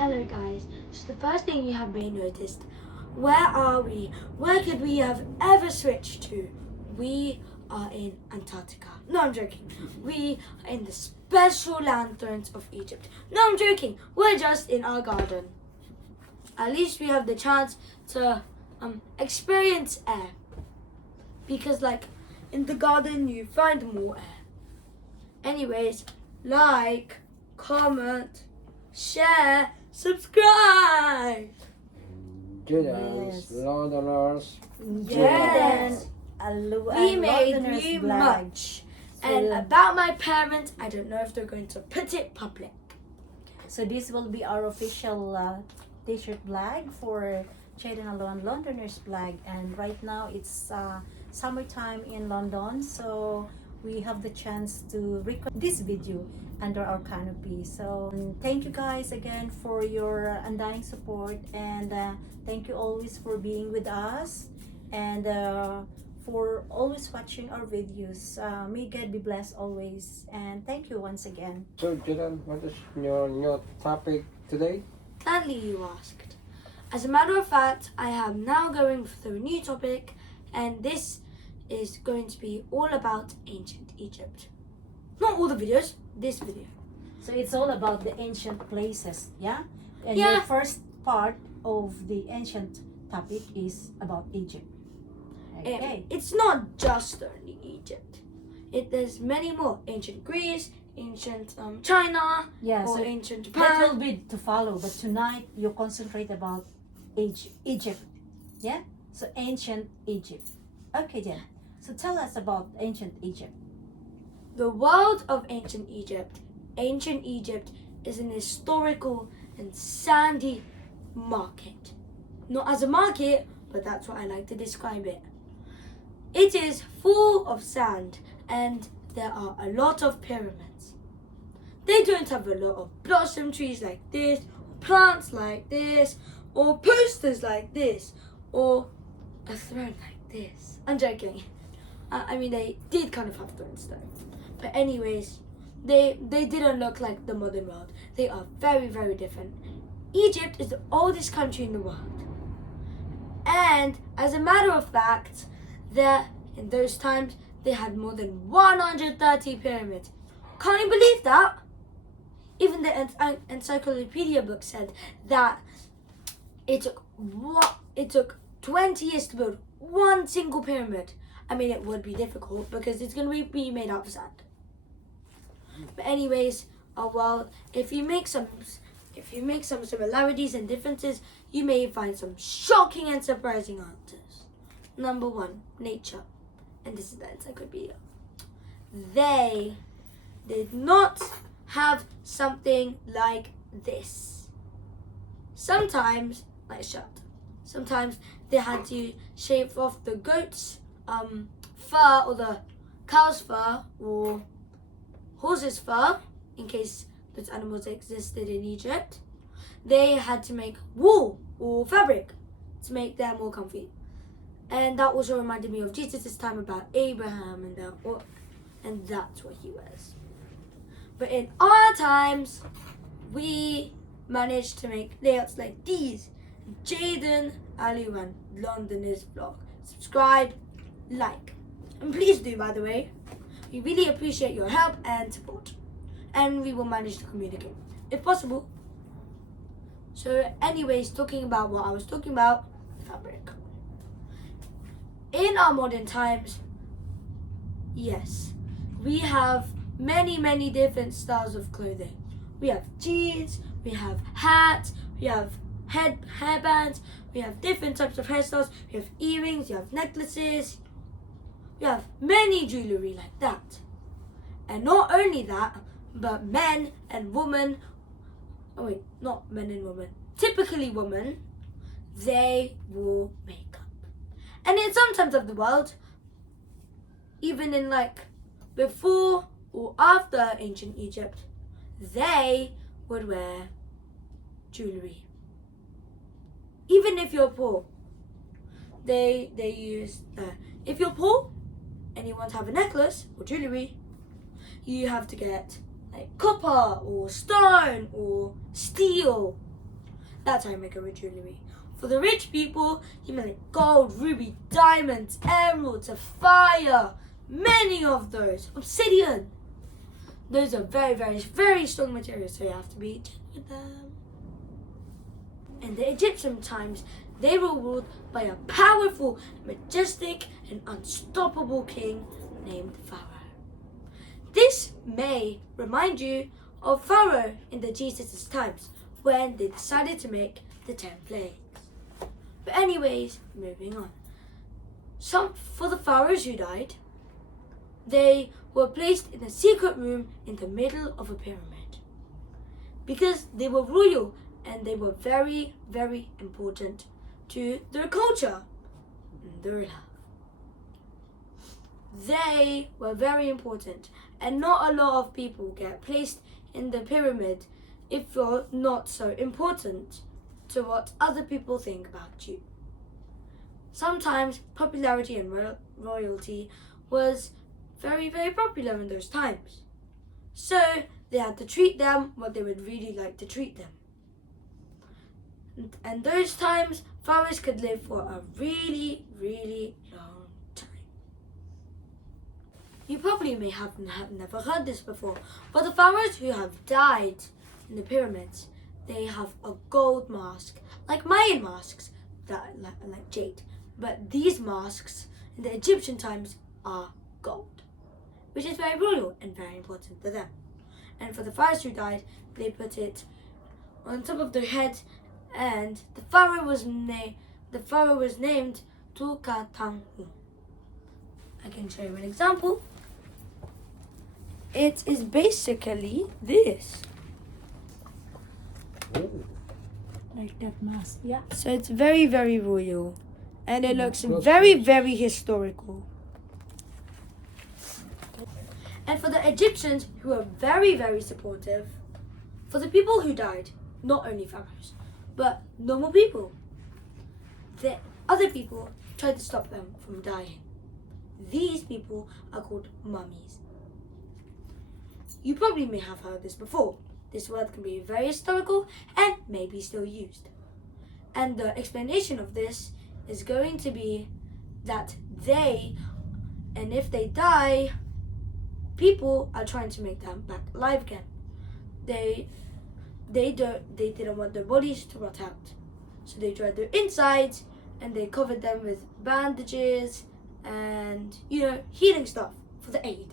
Hello guys, so the first thing you have may noticed, where are we? Where could we have ever switched to? We are in Antarctica. No, I'm joking. We are in the special lanterns of Egypt. No, I'm joking. We're just in our garden. At least we have the chance to experience air. Because like in the garden you find more air. Anyways, like, comment, share, subscribe. Jaiden Londoner's Yes. Aluan We made Londoner's new blog. much. And about my parents, I don't know if they're going to put it public. So this will be our official t-shirt blog for Jaiden Aluan Londoner's blog. And right now it's summertime in London, so we have the chance to record this video under our canopy. So thank you guys again for your undying support, and thank you always for being with us, and for always watching our videos. May God be blessed always, and thank you once again. So Jaiden, what is your new topic today? Gladly you asked. As a matter of fact, I am now going through a new topic, and this is going to be all about ancient Egypt. Not all the videos, this video. So it's all about the ancient places, yeah? And Yeah. your first part of the ancient topic is about Egypt. Okay. It's not just only Egypt. There's many more. Ancient Greece, ancient China, Yeah, or so ancient that Japan. will be to follow, but tonight you concentrate about Egypt. Yeah? So ancient Egypt. Okay, Jen. So tell us about ancient Egypt. The world of ancient Egypt. Ancient Egypt is an historical and sandy market. Not as a market, but that's what I like to describe it. It is full of sand, and there are a lot of pyramids. They don't have a lot of blossom trees like this, plants like this, or posters like this, or a throne like this. I'm joking. I mean, they did kind of have thrones though. But anyways, they didn't look like the modern world. They are very, very different. Egypt is the oldest country in the world. And as a matter of fact, in those times, they had more than 130 pyramids. Can't you believe that? Even the encyclopedia book said that it took 20 years to build one single pyramid. I mean, it would be difficult because it's going to be made out of sand. But anyways, well, if you make some similarities and differences, you may find some shocking and surprising answers. Number 1, nature. And this is the encyclopedia. They did not have something like this. Sometimes, like a shirt. Sometimes they had to shave off the goat's fur, or the cow's fur, or horse's fur, in case those animals existed in Egypt. They had to make wool or fabric to make them more comfy. And that also reminded me of Jesus' time about Abraham and that's what he wears. But in our times, we managed to make layouts like these. Jaiden Aluan Londoner's blog. Subscribe, like, and please do, by the way. We really appreciate your help and support, and we will manage to communicate if possible. So anyways, talking about what I was talking about, fabric. In our modern times, yes, we have many different styles of clothing. We have jeans, we have hats, we have hairbands, we have different types of hairstyles, we have earrings, we have necklaces, we have many jewelry like that. And not only that, but men and women, not men and women, typically women, they wore makeup. And in some times of the world, even in like before or after ancient Egypt, they would wear jewelry. Even if you're poor, they use, if you're poor and you want to have a necklace or jewelry, you have to get like copper or stone or steel That's how you make a rich jewelry. For the rich people, you make gold, ruby, diamonds, emeralds, sapphire, many of those, obsidian. Those are very, very, very strong materials, so you have to be gentle with them. In the Egyptian times, they were ruled by a powerful, majestic, and unstoppable king named Pharaoh. This may remind you of Pharaoh in the Jesus' times, when they decided to make the 10 plagues. But anyways, moving on. For the pharaohs who died, they were placed in a secret room in the middle of a pyramid. Because they were royal and they were very, very important to their culture and their life. They were very important, and not a lot of people get placed in the pyramid if you're not so important to what other people think about you. Sometimes popularity and royalty was very, very popular in those times. So they had to treat them what they would really like to treat them. And those times, pharaohs could live for a really, really long time. You probably may have never heard this before, but the pharaohs who have died in the pyramids, they have a gold mask, like Mayan masks, like jade. But these masks in the Egyptian times are gold, which is very royal and very important to them. And for the pharaohs who died, they put it on top of their head, and the pharaoh was named Tukatanhu. I can show you an example. It is basically this. Like that mask, yeah. So it's very, very royal. And it looks very, very historical. And for the Egyptians, who are very, very supportive, for the people who died, not only pharaohs, but normal people, the other people tried to stop them from dying. These people are called mummies. You probably may have heard this before. This word can be very historical and maybe still used. And the explanation of this is going to be that if they die, people are trying to make them back alive again. They didn't want their bodies to rot out. So they dried their insides and they covered them with bandages and, healing stuff for the aid.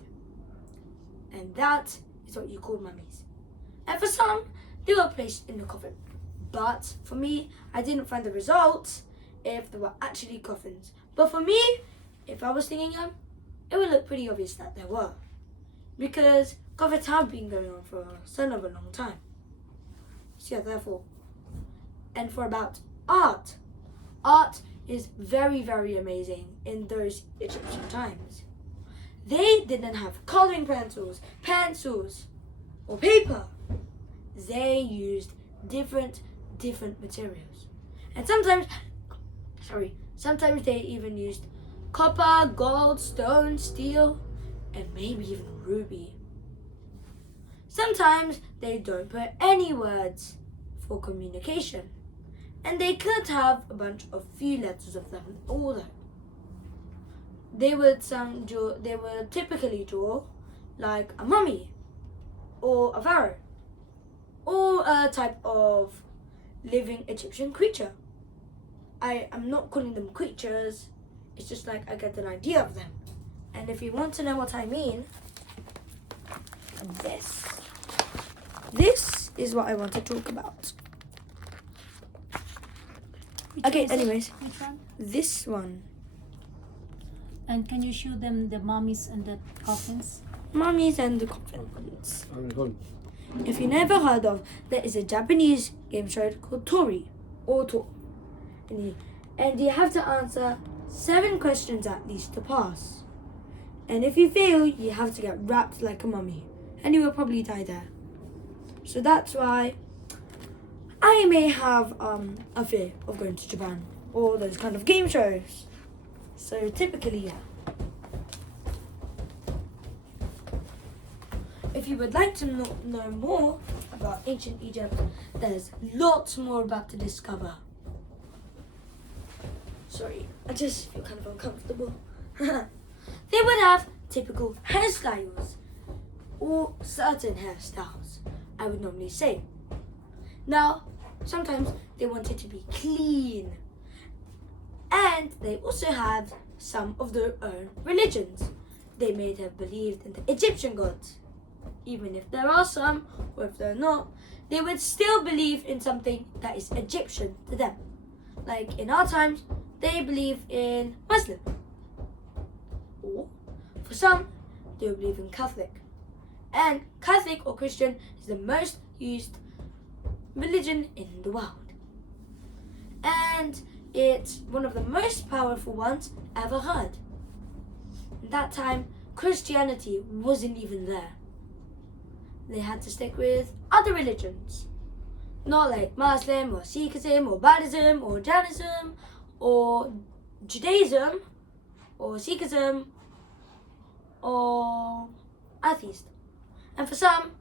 And that is what you call mummies. And for some, they were placed in the coffin. But for me, I didn't find the results if they were actually coffins. But for me, if I was thinking them, it would look pretty obvious that there were. Because coffins have been going on for a son of a long time. So yeah, therefore. And for about art. Art is very, very amazing in those Egyptian times. They didn't have coloring pencils, or paper. They used different materials. And sometimes they even used copper, gold, stone, steel, and maybe even ruby. Sometimes they don't put any words for communication. And they could have a bunch of few letters of them, all that. They would typically draw like a mummy, or a pharaoh, or a type of living Egyptian creature. I am not calling them creatures, it's just like I get an idea of them. And if you want to know what I mean, this is what I want to talk about. Okay, anyways, Which one? this one. And can you show them the mummies and the coffins? Mummies and the coffins. If you never heard of, there is a Japanese game show called Tori, or Tor. And you have to answer 7 questions at least to pass. And if you fail, you have to get wrapped like a mummy. And you will probably die there. So that's why I may have a fear of going to Japan or those kind of game shows. So typically, yeah. If you would like to know more about ancient Egypt, there's lots more about to discover. Sorry, I just feel kind of uncomfortable. They would have typical hairstyles, or certain hairstyles, I would normally say. Now, sometimes they wanted to be clean. And they also have some of their own religions. They may have believed in the Egyptian gods. Even if there are some, or if they're not, they would still believe in something that is Egyptian to them. Like in our times, they believe in Muslim. Or, for some, they would believe in Catholic. And Catholic or Christian is the most used religion in the world. And it's one of the most powerful ones ever heard. At that time, Christianity wasn't even there. They had to stick with other religions. Not like Muslim or Sikhism or Buddhism or Jainism or Judaism or Sikhism or atheist. And for some,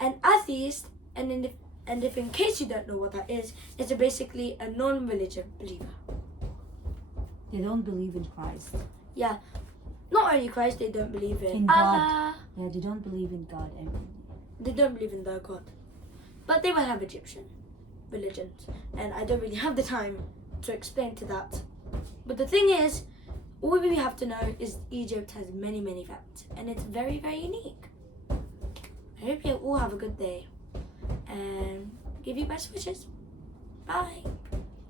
an atheist, and if in case you don't know what that is, it's basically a non-religious believer. They don't believe in Christ. Yeah, not only Christ, they don't believe in God. Allah. Yeah, they don't believe in God. They don't believe in their God. But they will have Egyptian religions. And I don't really have the time to explain to that. But the thing is, all we have to know is Egypt has many, many facts. And it's very, very unique. I hope you all have a good day. And give you best wishes. Bye.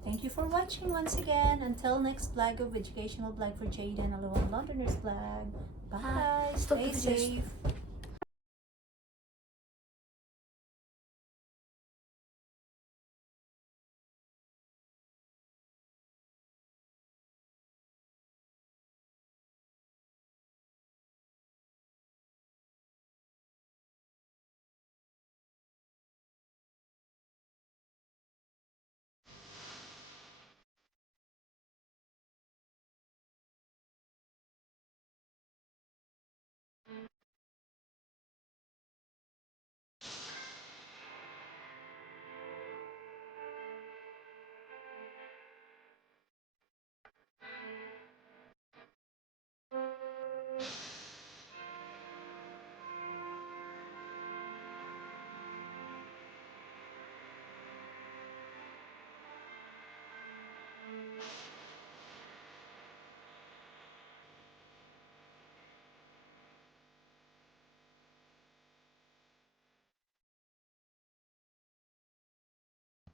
Thank you for watching once again. Until next vlog of educational vlog for Jaiden Aluan Londoner's vlog. Bye. Stop Stay the videos. safe.